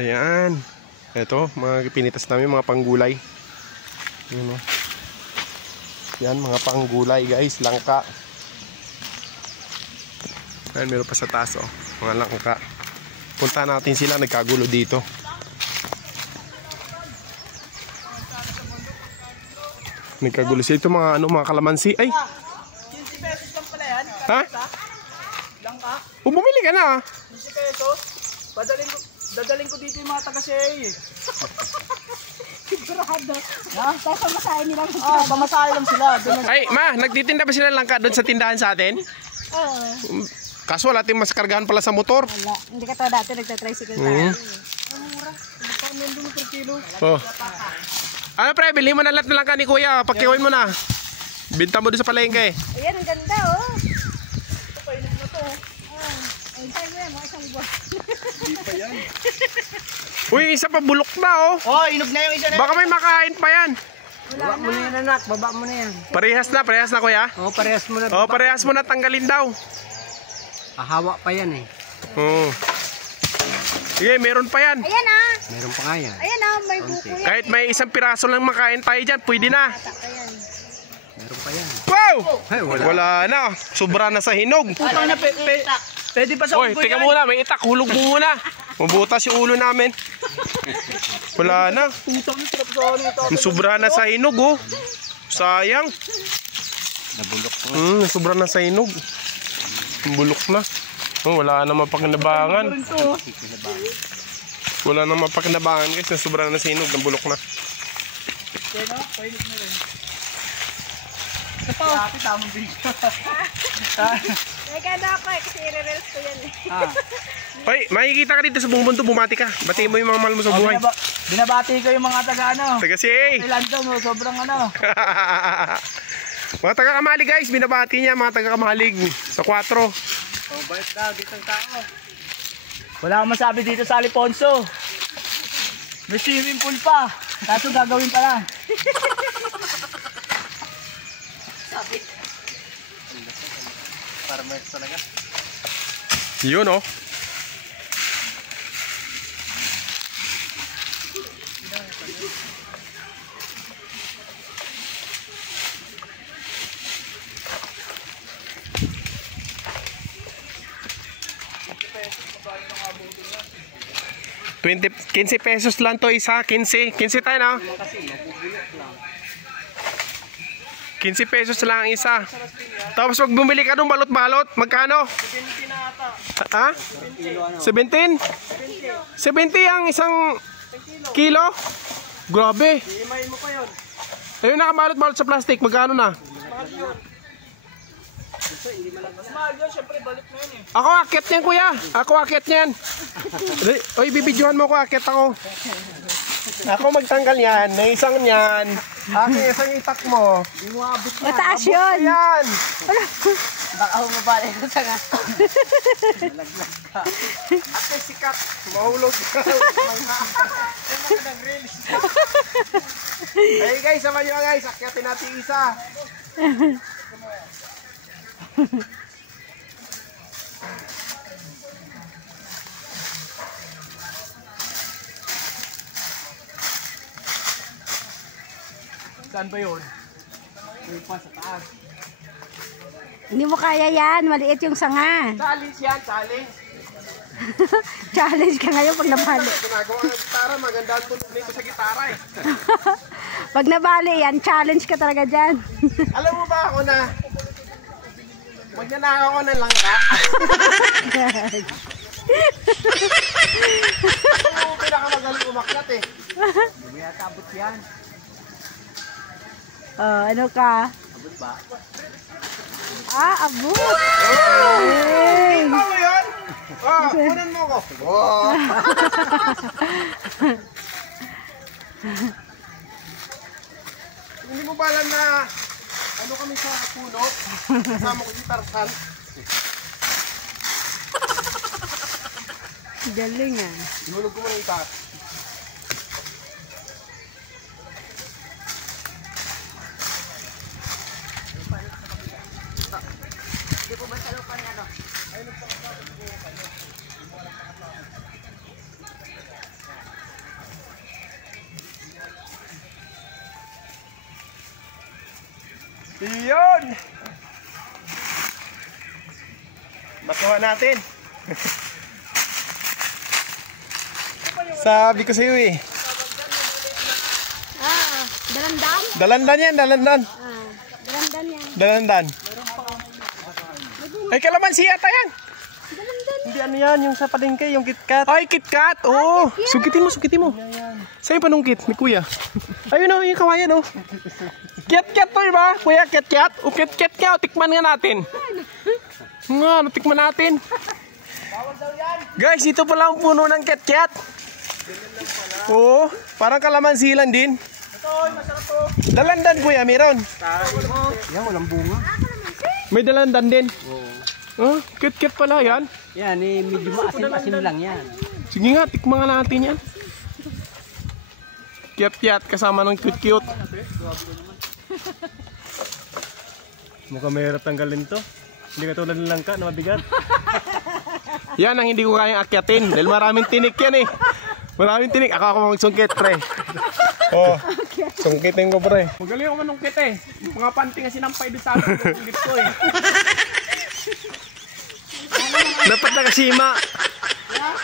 Ayan. Ito, mga pinitas namin, mga panggulay. Ayan, oh. Yan, mga panggulay guys, langka. Ayan, meron pa sa taas, oh. Mga langka. Punta natin sila, nagkagulo dito. Nagkagulo sila. Ito mga, ano, mga kalamansi. Ay! 15 pesos lang pala yan. Ha? Langka? Bumili ka na, 15 pesos? Dadaling ko dito yung mga taga-CA eh. Sigurado. Tapos pamasahin nila. Pamasahe lang sila. Ay, ma, nagtitinda ba sila langka doon sa tindahan sa atin? Oo. Kaso wala tayong mas kargahan pala sa motor. Wala. Hindi ka to dati nagtatricycle tayo. Ang mura. Ano pa ang nandun per kilo? Oh. Ano pre, bilhin mo na lahat ng langka ni kuya. Pakiwin mo na. Binta mo doon sa palengke. Ayan, ang ganda oh. Ito, painom na to. Ay, tayo mo yan, mga isang buwan. Hindi pa yan. Uy, isa pa bulok na oh. Oh, inog na yung isa na. Baka may makain pa yan. Baba mo na yan anak, baba mo na yan. Parehas na kuya. Oh, parehas mo na. Oh, parehas mo na tanggalin daw. Hawa pa yan eh. Oo. Sige, meron pa yan. Ayan ah. Meron pa nga yan. Ayan ah, may buko yan. Kahit may isang piraso lang makain tayo dyan, pwede na. Ayan. Meron pa yan. Wow! Ay, Wala na. Sobra na sa hinog. Putang na, pwede pa sa Oy, teka muna, may itak. Hulog mo muna. Mabutas yung ulo namin. Wala na. Putang na, sarap sa ano ito. Sobra na sa hinog, oh. Sayang. Nabulok po. Sobra na sa hinog. Bulok na. Oh, wala na mapakinabangan. Wala na mapakinabangan guys. Sobra na sa hinog. Nabulok na. Kaya na, painig na rin. Sa pa, dati tamang video. May ganda ako eh, kasi i-reels ko yan eh. Hoy, makikita ka dito sa buong mundo. Bumati ka. Batiin mo yung mga mahal mo sa buhay. Binabati ko yung mga taga ano. Taga CA. Lando mo, sobrang ano. Mga taga-Kamalig guys, binabati niya mga taga-Kamalig sa 4. Oh, bait daw dito ang tao. Wala akong masabi dito sa Aliponso. May swimming pool pa. Kaso gagawin pa lang. Sabi. Farmers talaga. Yun oh. $15 pesos lang to isa. 15 tayo na. 15 pesos lang ang isa. Tapos pag bumili ka ng balot-balot, magkano? 20 na ata. Ha? 17? 70 ang isang kilo? Grabe. Iimahin mo pa yun. Ayun, nakabalot-balot sa plastic. Magkano na? Mahal yun. Mas mahal yun, syempre balik na yun eh. Ako akit niyan kuya. Ako akit niyan. Oy, bibidyohan mo ko, akit ako. Ako magtanggal yan. May isang niyan. Aking isang itak mo. Mataas yun. Yan. Baka humabalik ko sa nga. Malaglag ka. Ate, sikat. Mahulog ka. Nag-reels. Hey guys, sama nyo guys. Akyatin natin isa. Saan ba yun? Yung pa sa taas. Hindi mo kaya yan, maliit yung sanga. Challenge yan, challenge. Challenge ka ngayon pag nabali. Ginagawa ng gitara, maganda ang tunog nito sa gitara eh. Pag nabali yan, challenge ka talaga dyan. Alam mo ba ako na magnanakaw ako ng langka? Oo, pinakamagaling umakyat eh. Hindi yata abot yan. Ano ka? Abot ba? Abot! Kita mo yun? Kunin mo ko. Hindi mo ba alam na ano kami sa puno? Kasama ko si Tarzan. Galing ah. Ihulog ko mo ng itaas. Hindi po ba sa lupa niya Iyon! Nakuha natin. Sabi ko sa'yo eh. Dalandan? Dalandan yan, dalandan. Dalandan yan. Dalandan. Ay, kalamansi yata yan. Dalandan. Hindi ano yan, yung sa palengke, yung KitKat. Ay, KitKat. Oo. Sugitin mo, sugitin mo. Sa'yo panungkit ni Kuya. Ayun o, yung kawayan o. KitKat to, diba? Kuya, KitKat. O, KitKat ka. O, tikman nga natin. Nga, tikman natin. Guys, ito pala ang puno ng KitKat. Oo, parang kalamansi lang din. Dalandan Kuya, meron. Yan, walang bunga. May dalandan din. Oh, KitKat pala yan. Yan, medyo maasim-asim lang yan. Sige nga, tikman nga natin yan. KitKat kasama ng cute-cute. Mukhang mahirap tanggalin to. Hindi ka tulad ng langka na mabigat. Yan ang hindi ko kayang akyatin. Dahil maraming tinik yan eh. Maraming tinik. Ako magsungkit, pre. Oh, sungkitin ko, pre. Magaling ako manungkit eh. Mga panting na sinampay doon sa akin. Sungkit ko eh. Dapat nakasima.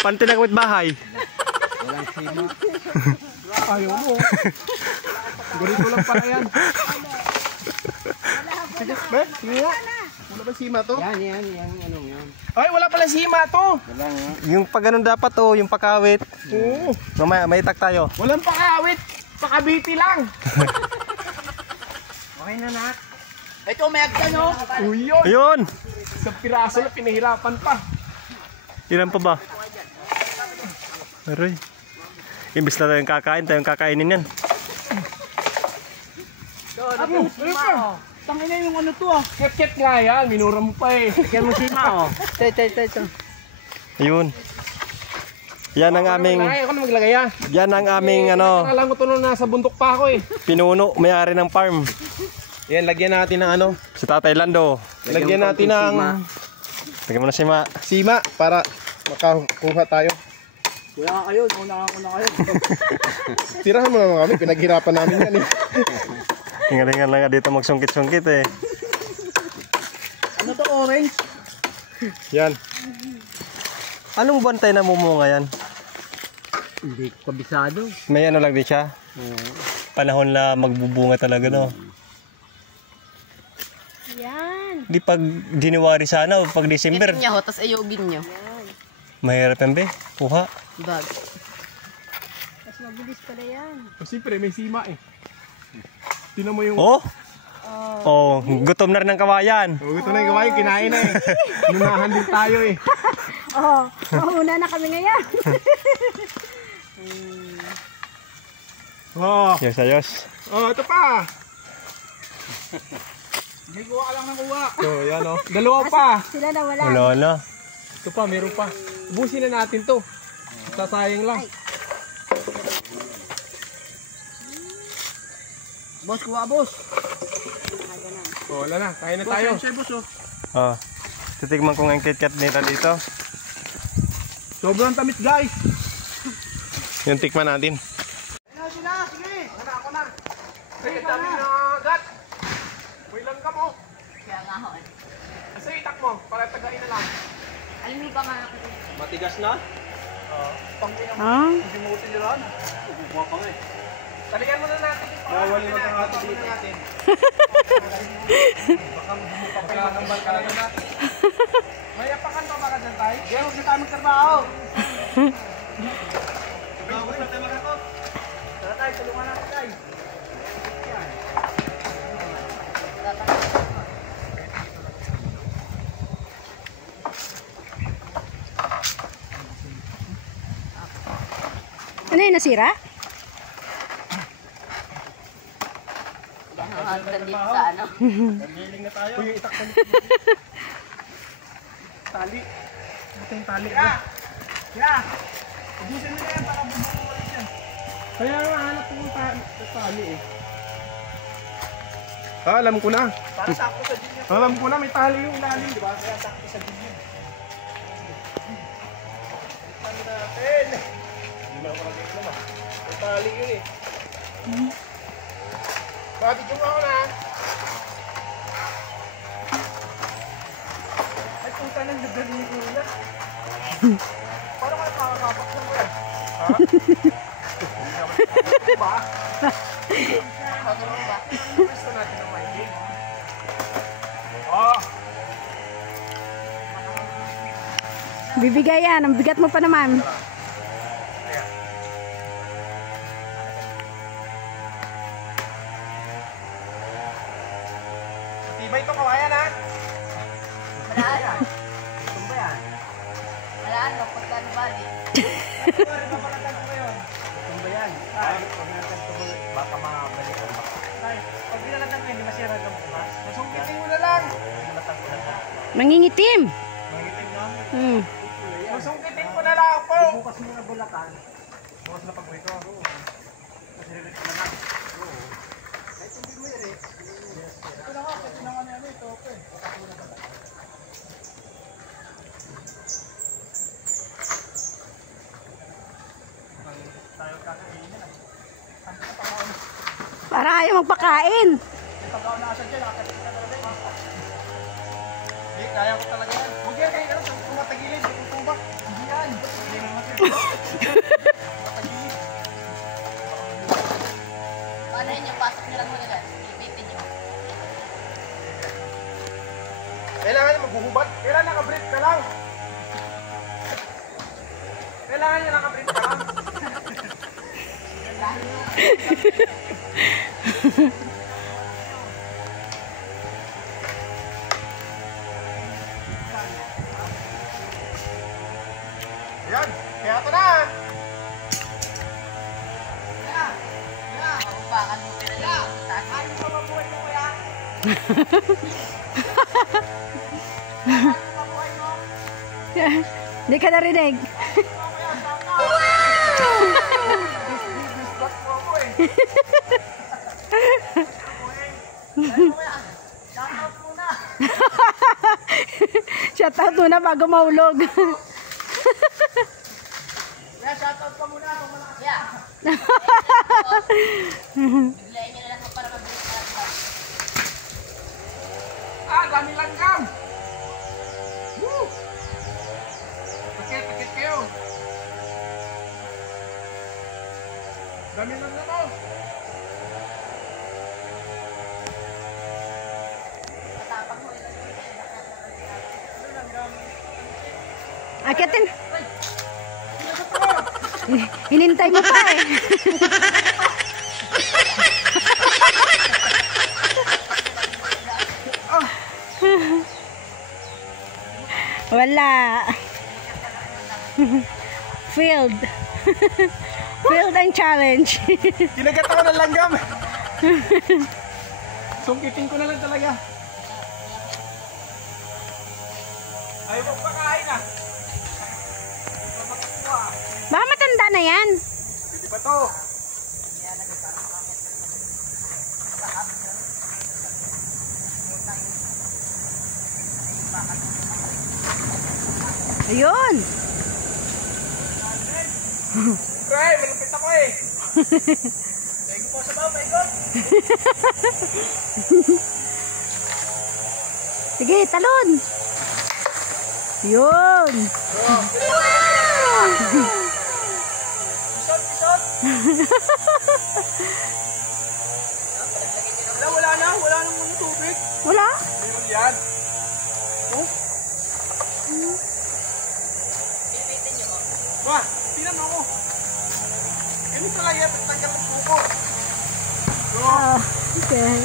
Panty na kawit bahay. Walang sima. Ayaw mo. Ganito lang pala yan. Sige, be, sige nga. Wala ba sima to? Yan, ano yan. Ay, wala pala sima to. Wala nga. Yung pag ganun dapat oh, yung pakawit. Oo. Mamaya may itak tayo. Walang pakawit. Pakabiti lang. Okay na, Nak. Ito, may agtan, oh. Uy, yun. Ayun! Sa piraso na pinahirapan pa. Ilan pa ba? Aray. Imbis na tayong kakain, tayong kakainin yan. Ano? Tangin na yung ano to, ah. Ket-ket nga yan. Minura mo pa eh. Kaya mo sima, oh. Ito. Ayun. Yan ang aming, Ako na maglagay ah. yan ang aming ano, Alam ko to nung nasa bundok pa ako eh. pinuno, may-ari ng farm. Yan, lagyan natin ng ano. Si Tatay Lando. Lagyan natin ng Lagyan mo na sima. sima para makakuha tayo. Wala nga kayo, una kayo. Tirahan mo naman kami. Pinaghirapan namin yan eh. Hingalingan lang nga dito magsungkit-sungkit eh. Ano to, orange? Yan. Anong bantay na mumunga yan? Hindi ko kabisado. May ano lang di siya? Panahon na magbubunga talaga no? Yan. Di pag January sana o pag December. Ganyan nyo, tapos ayogin nyo. Mahirap yan be. Kuha. Bag. Mas mabilis pala yan. Kasi pre, may sima eh. Tinan mo yung... Oh! Oh, gutom na rin ng kawayan. Ito na yung gawain, kinain na eh. Nunahan din tayo eh. Mauna na kami ngayon. Oh, Ayos. oh, ito pa. May kuha lang ng kuha. So, yan oh. Dalawa pa. Sila na wala. Wala na. Ito pa, meron pa. Ubusin na natin to. Sasayang lang. Boss, kuha, boss. Oh, wala na. Kain na tayo. Boss, oh. Oh. Titigman ko nga yung KitKat nila dito. Sobrang tamis guys. Yung tikman natin. Sige. Ako na. Sige, dami na agat. May langka mo. Kaya nga ho. Kasi itak mo, para tagain na lang. Alam mo ba nga ako? Matigas na? Ah? Hindi mo usin nila. Bubuha pa nga eh. Talikan mo na natin. Bawal yung matangati dito. Baka magkakambal ka lang natin. May apakan pa baka dyan tayo? Kaya huwag na tayo magtrabaho. Huwag na tayo magkakot. Tara tayo, tulungan natin tayo. Ano yun, nasira? Hanggang dito sa ano. Nagiling na tayo. Uy, itak tali. Tali. Ito yung tali. Yeah. Ubusin mo na yan para bumukulit yan. Kaya nga hanap ko yung tali eh. Ah, alam ko na. Para sakto sa gym yan. Alam ko na, may tali yung ilalim, di ba? Kaya sakto sa gym yan. Tali natin. Hindi na ako naman. May tali yun eh. Bakit yung ako na? Paano kayo makakapak ng kuya? Ha? Ba? Gusto natin ng maiging. Oh! Bibigay yan. Ang bigat mo pa naman. Tibay ito kawayan ha? Malaan. Tumba yan. Malaan, no? Pagkaan bali. Tumba yan. Ay, pag nagtagtubol, baka makabalik ang baka. Ay, pag binalatan ko hindi masira ng bukas. Masungkitin mo na lang. Binalatan ko na lang. Mangingitim. Mangitin na. Hmm. Masungkitin ko na lang po. Bukas mo na bulatan. Bukas na pag ito. Kasi rin ko na lang. Kahit hindi mo yun eh. Ito na nga, ito na nga na ano ito. Okay. Tayo kakainin na. Para ayaw magpakain. Yung pagkaon na asan dyan, nakakalit ka talaga yun. Hindi, kaya ko talaga yan. Huwag yan, kaya kung matagilid, kung tumbak. Hindi yan. Hindi naman matagilid. Paano yun yung pasok nyo lang muna guys? Ilipitin nyo. Kailangan niya maghuhubad. Kailangan nakabrief ka lang. Kailangan niya nakabrief ka lang. Yan, kaya ito na. Mabubakan mo pinala yung taas. Ano pa mabuhay mo kuya? Hindi ka narinig. Shoutout muna bago mahulog. Yeah. Biglayin nyo na lang para mabilis na lang. Dami langgam. Woo! Pakit kayo. Dami langgam mo. Matapang mo yun. Akitin. Hinintay mo pa eh. Wala. Failed. Failed ang challenge. Kinagat ako ng langgam. Sungkitin ko na lang talaga. Ayaw mo pakain ah. Baka matanda na yan. Hindi pa to. Ayun. Ay, malupit ako eh. Ego po sa baba, ego. Sige, talon. Yun. Isot. Wala nang mga tubig. Wala. Meron yan. Oh. Pilipitin nyo mo. Ba, tinan ako. Ganun talaga yan, tanggal ng suko. So, Oh, okay.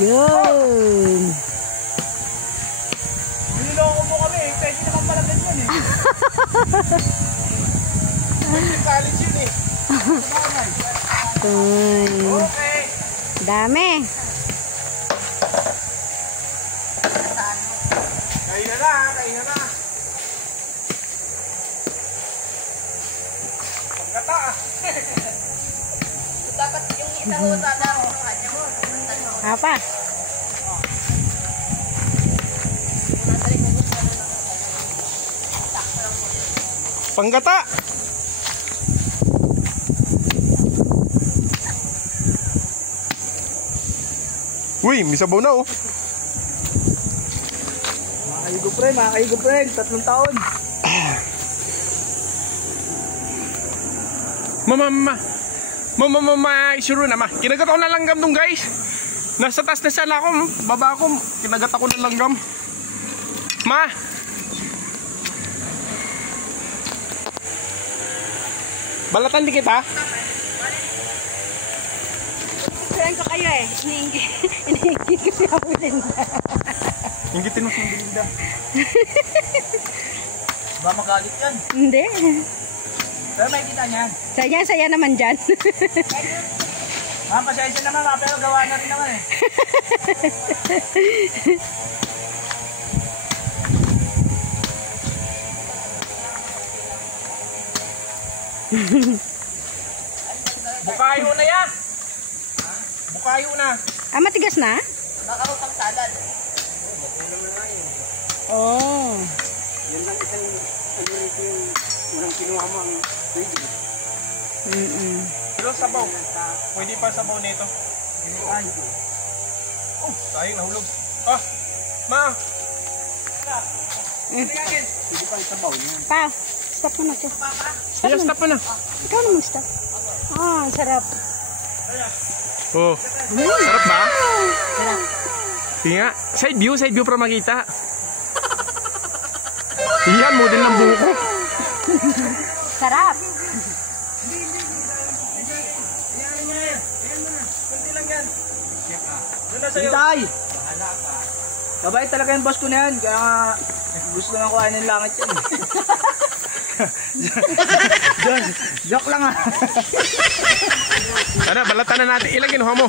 Yun. niloko mo kami eh. Pwede naman pala ganyan eh. Pwede college yun eh. Sabagay. Okay. Dami. Kain na na. Pagkata ah. Dapat yung isa ho, tada ho. Apa? Panggata. Uy, may sabaw na oh. Mga kaigo friend, 3 taon. Mama, isuro na ma. Kinagat ako ng langgam dong guys. Nasa taas na siya na ako, baba ako, kinagat ako ng langgam. Ma! Balatan din kita? Picturean ko kayo eh. Iniingit ko siya Belinda. Inggitin mo si Belinda. Ba magalit yan? Hindi. Pero may kita niyan. Saya naman dyan. Pasensya naman ma, pero gawa na rin naman eh. Bukayo na yan! Bukayo na! Ah, matigas na? Makarutang salad. Oh. Yan lang isang ano rito yung unang kinuha mo ang pwede. Pero sabaw. Pwede pa sabaw nito. Ay, Oh, sayang nahulog. Ah! Ma! pwede pa isabaw niyan. Pa, stop mo na to. Stop Yes, mo na. stop mo na. Ikaw naman stop. Ah, ang sarap. Oh. Sarap ba? Sarap. Sige nga. Side view para makita. Yan, model ng buko. Sarap. Tay! Kabait talaga yung boss ko na yan, kaya nga gusto nang kuhain ng langit yan. Joke lang ah. Ano, balatan na natin. Ilang kinuha mo?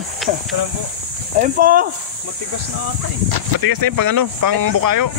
Ayun po! Matigas na yung pang ano, pang bukayo.